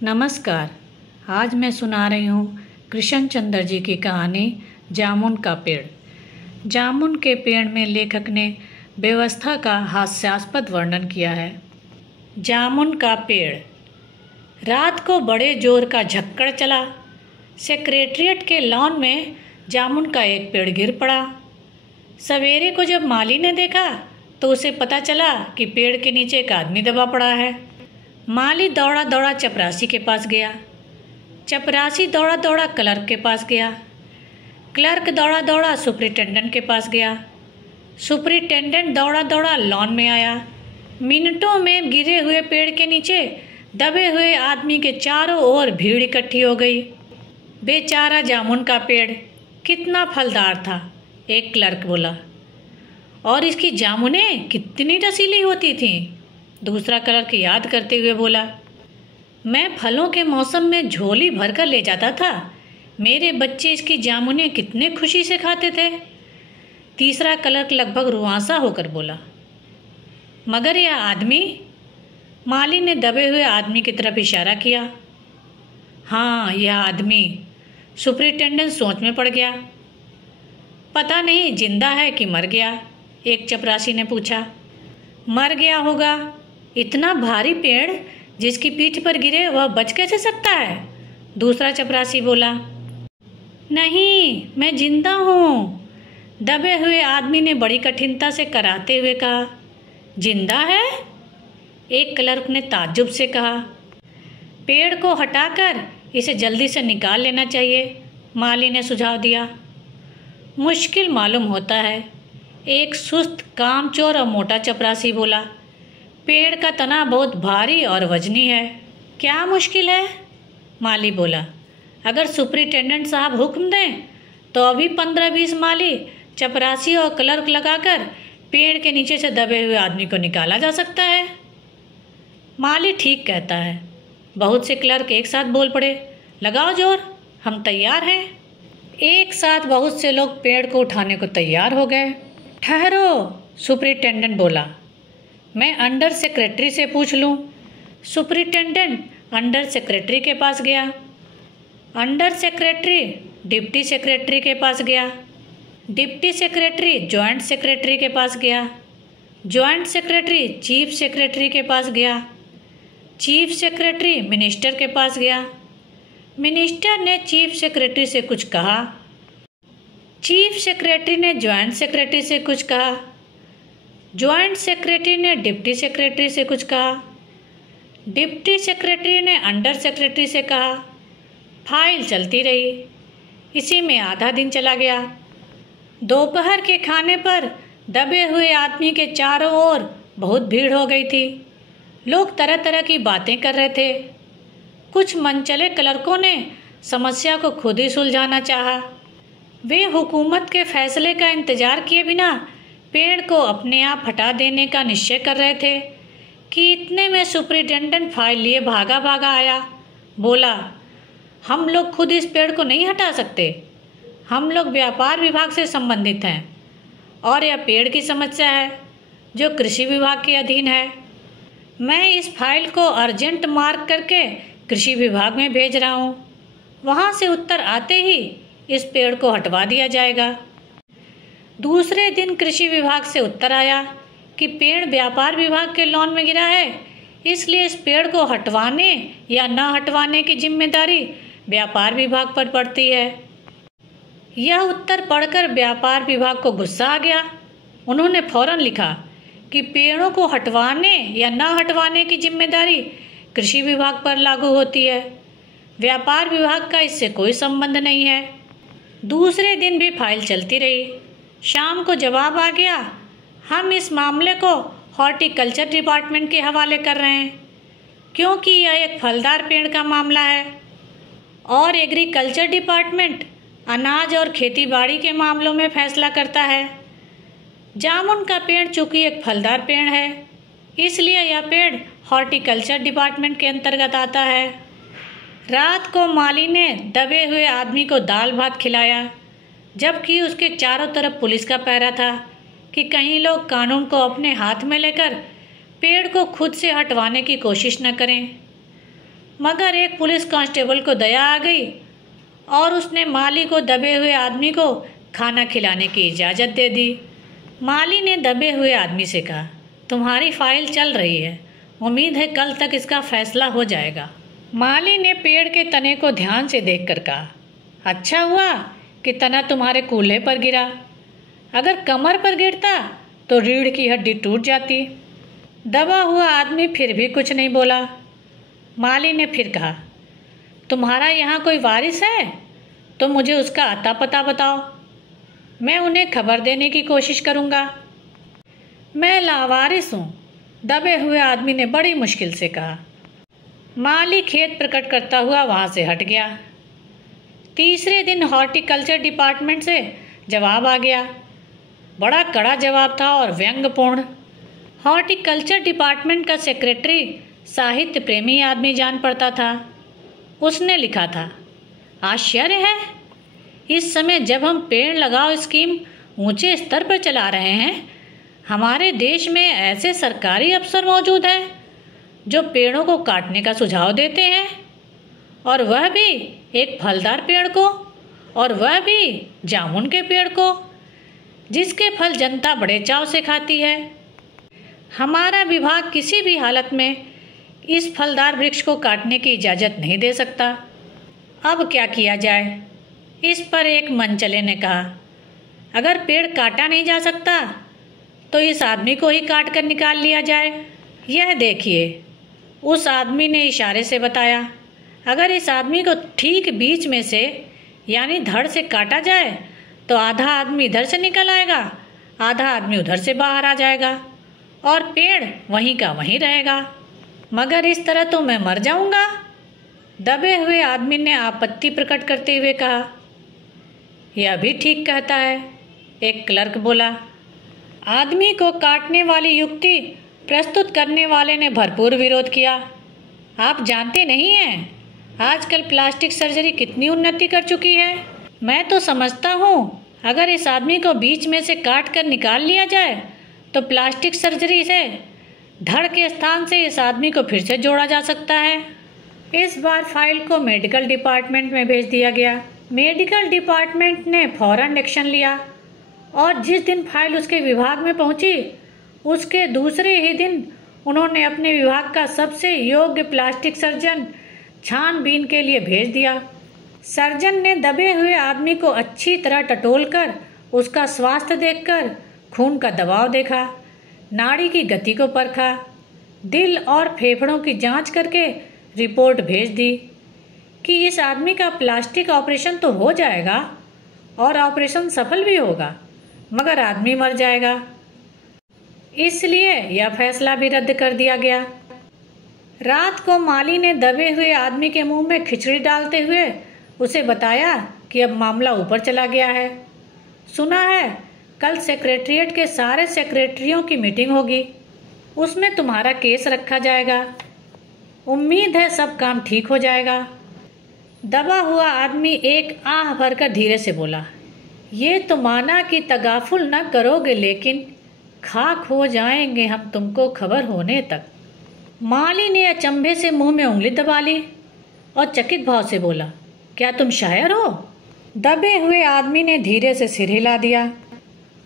नमस्कार। आज मैं सुना रही हूँ कृष्ण चंद्र जी की कहानी जामुन का पेड़। जामुन के पेड़ में लेखक ने व्यवस्था का हास्यास्पद वर्णन किया है। जामुन का पेड़। रात को बड़े जोर का झक्कड़ चला। सेक्रेटरिएट के लॉन में जामुन का एक पेड़ गिर पड़ा। सवेरे को जब माली ने देखा तो उसे पता चला कि पेड़ के नीचे एक आदमी दबा पड़ा है। माली दौड़ा दौड़ा चपरासी के पास गया। चपरासी दौड़ा दौड़ा क्लर्क के पास गया। क्लर्क दौड़ा दौड़ा सुपरिटेंडेंट के पास गया। सुपरिटेंडेंट दौड़ा दौड़ा लॉन में आया। मिनटों में गिरे हुए पेड़ के नीचे दबे हुए आदमी के चारों ओर भीड़ इकट्ठी हो गई। बेचारा जामुन का पेड़ कितना फलदार था, एक क्लर्क बोला। और इसकी जामुनें कितनी रसीली होती थीं, दूसरा क्लर्क याद करते हुए बोला। मैं फलों के मौसम में झोली भरकर ले जाता था। मेरे बच्चे इसकी जामुनें कितने खुशी से खाते थे, तीसरा क्लर्क लगभग रुआंसा होकर बोला। मगर यह आदमी, माली ने दबे हुए आदमी की तरफ इशारा किया। हाँ, यह आदमी। सुपरिटेंडेंट सोच में पड़ गया। पता नहीं जिंदा है कि मर गया, एक चपरासी ने पूछा। मर गया होगा, इतना भारी पेड़ जिसकी पीठ पर गिरे वह बच कैसे सकता है, दूसरा चपरासी बोला। नहीं, मैं जिंदा हूँ, दबे हुए आदमी ने बड़ी कठिनता से कराते हुए कहा। जिंदा है, एक क्लर्क ने ताज्जुब से कहा। पेड़ को हटाकर इसे जल्दी से निकाल लेना चाहिए, माली ने सुझाव दिया। मुश्किल मालूम होता है, एक सुस्त कामचोर और मोटा चपरासी बोला। पेड़ का तना बहुत भारी और वजनी है। क्या मुश्किल है, माली बोला। अगर सुपरिटेंडेंट साहब हुक्म दें तो अभी 15-20 माली चपरासी और क्लर्क लगाकर पेड़ के नीचे से दबे हुए आदमी को निकाला जा सकता है। माली ठीक कहता है। बहुत से क्लर्क एक साथ बोल पड़े। लगाओ जोर, हम तैयार हैं। एक साथ बहुत से लोग पेड़ को उठाने को तैयार हो गए। ठहरो, सुपरिटेंडेंट बोला। मैं अंडर सेक्रेटरी से पूछ लूँ। सुपरिटेंडेंट अंडर सेक्रेटरी के पास गया। अंडर सेक्रेटरी डिप्टी सेक्रेटरी के पास गया। डिप्टी सेक्रेटरी जॉइंट सेक्रेटरी के पास गया। जॉइंट सेक्रेटरी चीफ सेक्रेटरी के पास गया। चीफ सेक्रेटरी मिनिस्टर के पास गया। मिनिस्टर ने चीफ सेक्रेटरी से कुछ कहा। चीफ सेक्रेटरी ने जॉइंट सेक्रेटरी से कुछ कहा। जॉइंट सेक्रेटरी ने डिप्टी सेक्रेटरी से कुछ कहा। डिप्टी सेक्रेटरी ने अंडर सेक्रेटरी से कहा। फाइल चलती रही। इसी में आधा दिन चला गया। दोपहर के खाने पर दबे हुए आदमी के चारों ओर बहुत भीड़ हो गई थी। लोग तरह तरह की बातें कर रहे थे। कुछ मनचले क्लर्कों ने समस्या को खुद ही सुलझाना चाहा। वे हुकूमत के फैसले का इंतजार किए बिना पेड़ को अपने आप हटा देने का निश्चय कर रहे थे कि इतने में सुपरिटेंडेंट फाइल लिए भागा भागा आया। बोला, हम लोग खुद इस पेड़ को नहीं हटा सकते। हम लोग व्यापार विभाग से संबंधित हैं और यह पेड़ की समस्या है जो कृषि विभाग के अधीन है। मैं इस फाइल को अर्जेंट मार्क करके कृषि विभाग में भेज रहा हूँ। वहाँ से उत्तर आते ही इस पेड़ को हटवा दिया जाएगा। दूसरे दिन कृषि विभाग से उत्तर आया कि पेड़ व्यापार विभाग के लॉन में गिरा है, इसलिए इस पेड़ को हटवाने या न हटवाने की जिम्मेदारी व्यापार विभाग पर पड़ती है। यह उत्तर पढ़कर व्यापार विभाग को गुस्सा आ गया। उन्होंने फौरन लिखा कि पेड़ों को हटवाने या न हटवाने की जिम्मेदारी कृषि विभाग पर लागू होती है, व्यापार विभाग का इससे कोई संबंध नहीं है। दूसरे दिन भी फाइल चलती रही। शाम को जवाब आ गया, हम इस मामले को हॉर्टिकल्चर डिपार्टमेंट के हवाले कर रहे हैं क्योंकि यह एक फलदार पेड़ का मामला है और एग्रीकल्चर डिपार्टमेंट अनाज और खेतीबाड़ी के मामलों में फैसला करता है। जामुन का पेड़ चूँकि एक फलदार पेड़ है, इसलिए यह पेड़ हॉर्टिकल्चर डिपार्टमेंट के अंतर्गत आता है। रात को माली ने दबे हुए आदमी को दाल भात खिलाया, जबकि उसके चारों तरफ पुलिस का पहरा था कि कहीं लोग कानून को अपने हाथ में लेकर पेड़ को खुद से हटवाने की कोशिश न करें। मगर एक पुलिस कांस्टेबल को दया आ गई और उसने माली को दबे हुए आदमी को खाना खिलाने की इजाज़त दे दी। माली ने दबे हुए आदमी से कहा, तुम्हारी फाइल चल रही है, उम्मीद है कल तक इसका फैसला हो जाएगा। माली ने पेड़ के तने को ध्यान से देखकर कहा, अच्छा हुआ कि तना तुम्हारे कूल्हे पर गिरा, अगर कमर पर गिरता तो रीढ़ की हड्डी टूट जाती। दबा हुआ आदमी फिर भी कुछ नहीं बोला। माली ने फिर कहा, तुम्हारा यहाँ कोई वारिस है तो मुझे उसका अता पता बताओ, मैं उन्हें खबर देने की कोशिश करूँगा। मैं लावारिस हूँ, दबे हुए आदमी ने बड़ी मुश्किल से कहा। माली खेद प्रकट करता हुआ वहाँ से हट गया। तीसरे दिन हॉर्टिकल्चर डिपार्टमेंट से जवाब आ गया। बड़ा कड़ा जवाब था और व्यंग्यपूर्ण। हॉर्टिकल्चर डिपार्टमेंट का सेक्रेटरी साहित्य प्रेमी आदमी जान पड़ता था। उसने लिखा था, आश्चर्य है, इस समय जब हम पेड़ लगाओ स्कीम ऊंचे स्तर पर चला रहे हैं, हमारे देश में ऐसे सरकारी अफसर मौजूद हैं जो पेड़ों को काटने का सुझाव देते हैं, और वह भी एक फलदार पेड़ को, और वह भी जामुन के पेड़ को, जिसके फल जनता बड़े चाव से खाती है। हमारा विभाग किसी भी हालत में इस फलदार वृक्ष को काटने की इजाज़त नहीं दे सकता। अब क्या किया जाए? इस पर एक मनचले ने कहा, अगर पेड़ काटा नहीं जा सकता तो इस आदमी को ही काट कर निकाल लिया जाए। यह देखिए, उस आदमी ने इशारे से बताया, अगर इस आदमी को ठीक बीच में से यानी धड़ से काटा जाए तो आधा आदमी इधर से निकल आएगा, आधा आदमी उधर से बाहर आ जाएगा और पेड़ वहीं का वहीं रहेगा। मगर इस तरह तो मैं मर जाऊंगा। दबे हुए आदमी ने आपत्ति प्रकट करते हुए कहा, यह भी ठीक कहता है, एक क्लर्क बोला। आदमी को काटने वाली युक्ति प्रस्तुत करने वाले ने भरपूर विरोध किया। आप जानते नहीं हैं, आजकल प्लास्टिक सर्जरी कितनी उन्नति कर चुकी है। मैं तो समझता हूँ अगर इस आदमी को बीच में से काट कर निकाल लिया जाए तो प्लास्टिक सर्जरी से धड़ के स्थान से इस आदमी को फिर से जोड़ा जा सकता है। इस बार फाइल को मेडिकल डिपार्टमेंट में भेज दिया गया। मेडिकल डिपार्टमेंट ने फौरन एक्शन लिया और जिस दिन फाइल उसके विभाग में पहुंची, उसके दूसरे ही दिन उन्होंने अपने विभाग का सबसे योग्य प्लास्टिक सर्जन छानबीन के लिए भेज दिया। सर्जन ने दबे हुए आदमी को अच्छी तरह टटोलकर उसका स्वास्थ्य देखकर खून का दबाव देखा, नाड़ी की गति को परखा, दिल और फेफड़ों की जांच करके रिपोर्ट भेज दी कि इस आदमी का प्लास्टिक ऑपरेशन तो हो जाएगा और ऑपरेशन सफल भी होगा, मगर आदमी मर जाएगा। इसलिए यह फैसला भी रद्द कर दिया गया। रात को माली ने दबे हुए आदमी के मुंह में खिचड़ी डालते हुए उसे बताया कि अब मामला ऊपर चला गया है। सुना है कल सेक्रेटरिएट के सारे सेक्रेटरियों की मीटिंग होगी, उसमें तुम्हारा केस रखा जाएगा। उम्मीद है सब काम ठीक हो जाएगा। दबा हुआ आदमी एक आह भरकर धीरे से बोला, ये तो माना कि तगाफुल न करोगे, लेकिन खाक हो जाएंगे हम तुमको खबर होने तक। माली ने अचंभे से मुंह में उंगली दबा ली और चकित भाव से बोला, क्या तुम शायर हो? दबे हुए आदमी ने धीरे से सिर हिला दिया।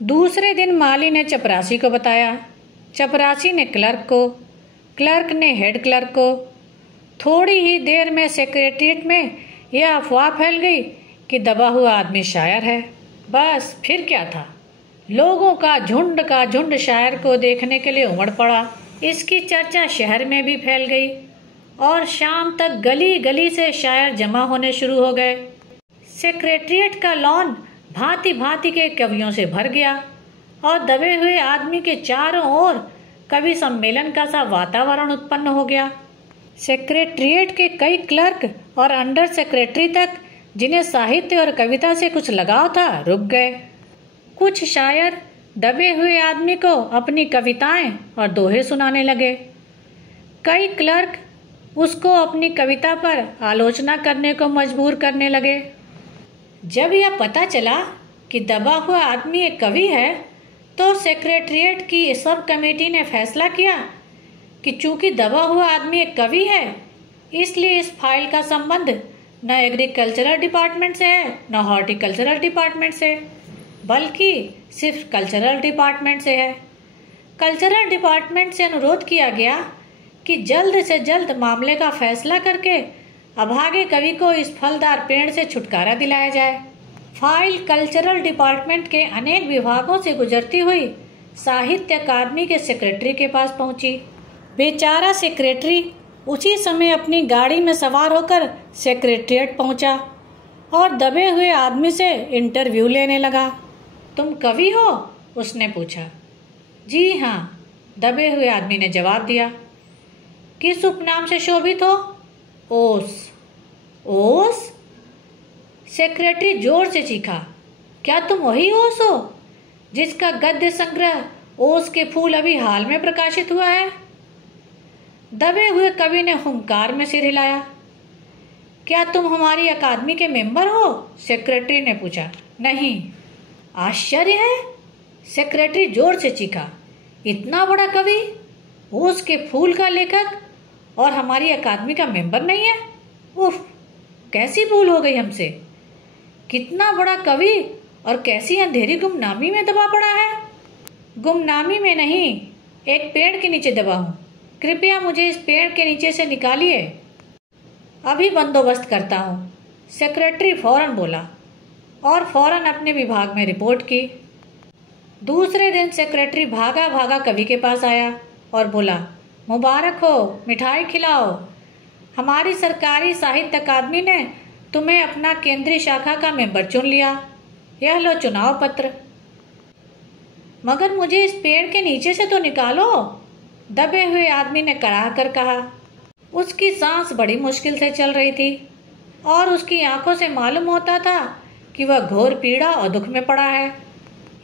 दूसरे दिन माली ने चपरासी को बताया, चपरासी ने क्लर्क को, क्लर्क ने हेड क्लर्क को। थोड़ी ही देर में सेक्रेटरिएट में यह अफवाह फैल गई कि दबा हुआ आदमी शायर है। बस फिर क्या था, लोगों का झुंड शायर को देखने के लिए उमड़ पड़ा। इसकी चर्चा शहर में भी फैल गई और शाम तक गली गली से शायर जमा होने शुरू हो गए। सेक्रेटरिएट का लॉन भांति भांति के कवियों से भर गया और दबे हुए आदमी के चारों ओर कवि सम्मेलन का सा वातावरण उत्पन्न हो गया। सेक्रेटरिएट के कई क्लर्क और अंडर सेक्रेटरी तक, जिन्हें साहित्य और कविता से कुछ लगाव था, रुक गए। कुछ शायर दबे हुए आदमी को अपनी कविताएं और दोहे सुनाने लगे। कई क्लर्क उसको अपनी कविता पर आलोचना करने को मजबूर करने लगे। जब यह पता चला कि दबा हुआ आदमी एक कवि है, तो सेक्रेटरिएट की सब कमेटी ने फैसला किया कि चूंकि दबा हुआ आदमी एक कवि है, इसलिए इस फाइल का संबंध न एग्रीकल्चरल डिपार्टमेंट से है न हॉर्टिकल्चरल डिपार्टमेंट से, बल्कि सिर्फ कल्चरल डिपार्टमेंट से है। कल्चरल डिपार्टमेंट से अनुरोध किया गया कि जल्द से जल्द मामले का फैसला करके अभागे कवि को इस फलदार पेड़ से छुटकारा दिलाया जाए। फाइल कल्चरल डिपार्टमेंट के अनेक विभागों से गुजरती हुई साहित्य अकादमी के सेक्रेटरी के पास पहुंची। बेचारा सेक्रेटरी उसी समय अपनी गाड़ी में सवार होकर सेक्रेटरिएट पहुंचा और दबे हुए आदमी से इंटरव्यू लेने लगा। तुम कवि हो? उसने पूछा। जी हाँ, दबे हुए आदमी ने जवाब दिया। किस उपनाम से शोभित हो? ओस। ओस? सेक्रेटरी जोर से चीखा। क्या तुम वही ओस हो जिसका गद्य संग्रह ओस के फूल अभी हाल में प्रकाशित हुआ है? दबे हुए कवि ने हुंकार में सिर हिलाया। क्या तुम हमारी अकादमी के मेंबर हो? सेक्रेटरी ने पूछा। नहीं। आश्चर्य है, सेक्रेटरी जोर से चीखा। इतना बड़ा कवि, ओस के फूल का लेखक, और हमारी अकादमी का मेंबर नहीं है? उफ, कैसी भूल हो गई हमसे। कितना बड़ा कवि और कैसी अंधेरी गुमनामी में दबा पड़ा है। गुमनामी में नहीं, एक पेड़ के नीचे दबा हूँ। कृपया मुझे इस पेड़ के नीचे से निकालिए। अभी बंदोबस्त करता हूँ, सेक्रेटरी फौरन बोला और फौरन अपने विभाग में रिपोर्ट की। दूसरे दिन सेक्रेटरी भागा भागा कवि के पास आया और बोला, मुबारक हो, मिठाई खिलाओ। हमारी सरकारी साहित्य अकादमी ने तुम्हें अपना केंद्रीय शाखा का मेंबर चुन लिया। यह लो चुनाव पत्र। मगर मुझे इस पेड़ के नीचे से तो निकालो, दबे हुए आदमी ने कराह कर कहा। उसकी सांस बड़ी मुश्किल से चल रही थी और उसकी आंखों से मालूम होता था कि वह घोर पीड़ा और दुख में पड़ा है।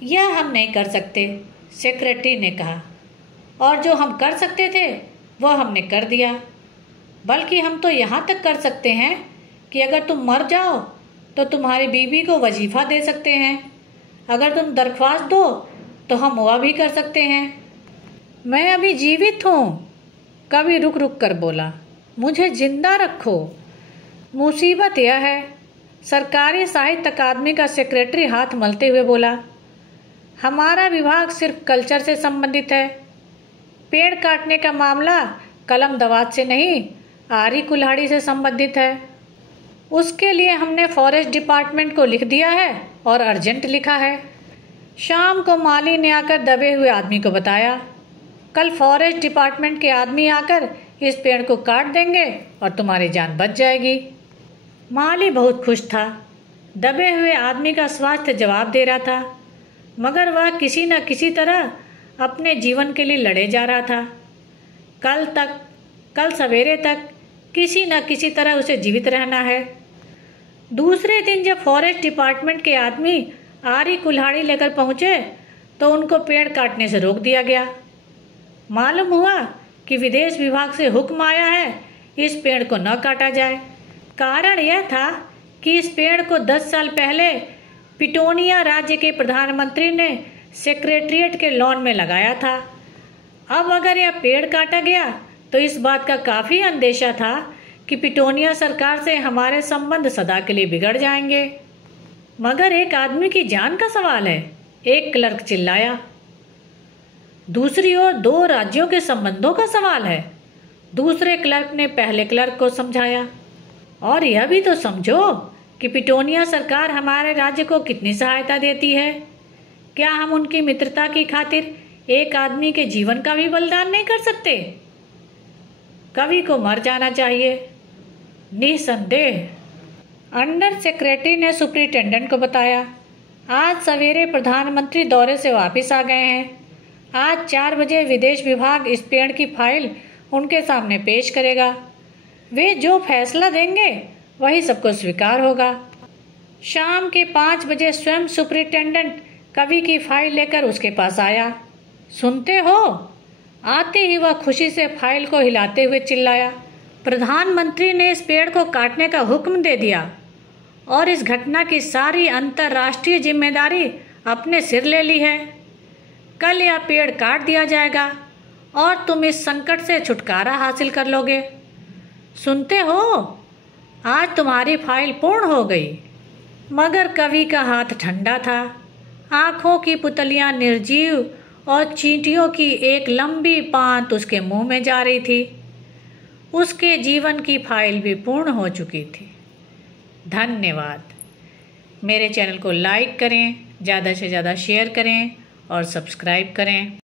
यह हम नहीं कर सकते, सेक्रेटरी ने कहा, और जो हम कर सकते थे वह हमने कर दिया। बल्कि हम तो यहाँ तक कर सकते हैं कि अगर तुम मर जाओ तो तुम्हारी बीवी को वजीफा दे सकते हैं। अगर तुम दरख्वास्त दो तो हम वह भी कर सकते हैं। मैं अभी जीवित हूँ, कवि रुक रुक कर बोला। मुझे जिंदा रखो। मुसीबत यह है, सरकारी साहित्य अकादमी का सेक्रेटरी हाथ मलते हुए बोला, हमारा विभाग सिर्फ कल्चर से संबंधित है। पेड़ काटने का मामला कलम दवात से नहीं, आरी कुल्हाड़ी से संबंधित है। उसके लिए हमने फॉरेस्ट डिपार्टमेंट को लिख दिया है और अर्जेंट लिखा है। शाम को माली ने आकर दबे हुए आदमी को बताया, कल फॉरेस्ट डिपार्टमेंट के आदमी आकर इस पेड़ को काट देंगे और तुम्हारी जान बच जाएगी। माली बहुत खुश था। दबे हुए आदमी का स्वास्थ्य जवाब दे रहा था, मगर वह किसी न किसी तरह अपने जीवन के लिए लड़े जा रहा था। कल सवेरे तक किसी न किसी तरह उसे जीवित रहना है। दूसरे दिन जब फॉरेस्ट डिपार्टमेंट के आदमी आरी कुल्हाड़ी लेकर पहुंचे तो उनको पेड़ काटने से रोक दिया गया। मालूम हुआ कि विदेश विभाग से हुक्म आया है इस पेड़ को न काटा जाए। कारण यह था कि इस पेड़ को 10 साल पहले पिटोनिया राज्य के प्रधानमंत्री ने सेक्रेटरिएट के लॉन में लगाया था। अब अगर यह पेड़ काटा गया तो इस बात का काफ़ी अंदेशा था कि पिटोनिया सरकार से हमारे संबंध सदा के लिए बिगड़ जाएंगे। मगर एक आदमी की जान का सवाल है, एक क्लर्क चिल्लाया। दूसरी ओर 2 राज्यों के संबंधों का सवाल है, दूसरे क्लर्क ने पहले क्लर्क को समझाया। और यह भी तो समझो कि पिटोनिया सरकार हमारे राज्य को कितनी सहायता देती है। क्या हम उनकी मित्रता की खातिर एक आदमी के जीवन का भी बलिदान नहीं कर सकते? कवि को मर जाना चाहिए, निसंदेह। अंडर सेक्रेटरी ने सुपरिटेंडेंट को बताया, आज सवेरे प्रधानमंत्री दौरे से वापस आ गए हैं। आज 4 बजे विदेश विभाग इस पेड़ की फाइल उनके सामने पेश करेगा। वे जो फैसला देंगे वही सबको स्वीकार होगा। शाम के 5 बजे स्वयं सुपरिटेंडेंट कवि की फाइल लेकर उसके पास आया। सुनते हो? आते ही वह खुशी से फाइल को हिलाते हुए चिल्लाया, प्रधानमंत्री ने इस पेड़ को काटने का हुक्म दे दिया और इस घटना की सारी अंतर्राष्ट्रीय जिम्मेदारी अपने सिर ले ली है। कल यह पेड़ काट दिया जाएगा और तुम इस संकट से छुटकारा हासिल कर लोगे। सुनते हो, आज तुम्हारी फाइल पूर्ण हो गई। मगर कवि का हाथ ठंडा था। आंखों की पुतलियां निर्जीव और चींटियों की एक लंबी पांत उसके मुंह में जा रही थी। उसके जीवन की फाइल भी पूर्ण हो चुकी थी। धन्यवाद। मेरे चैनल को लाइक करें, ज़्यादा से ज़्यादा शेयर करें और सब्सक्राइब करें।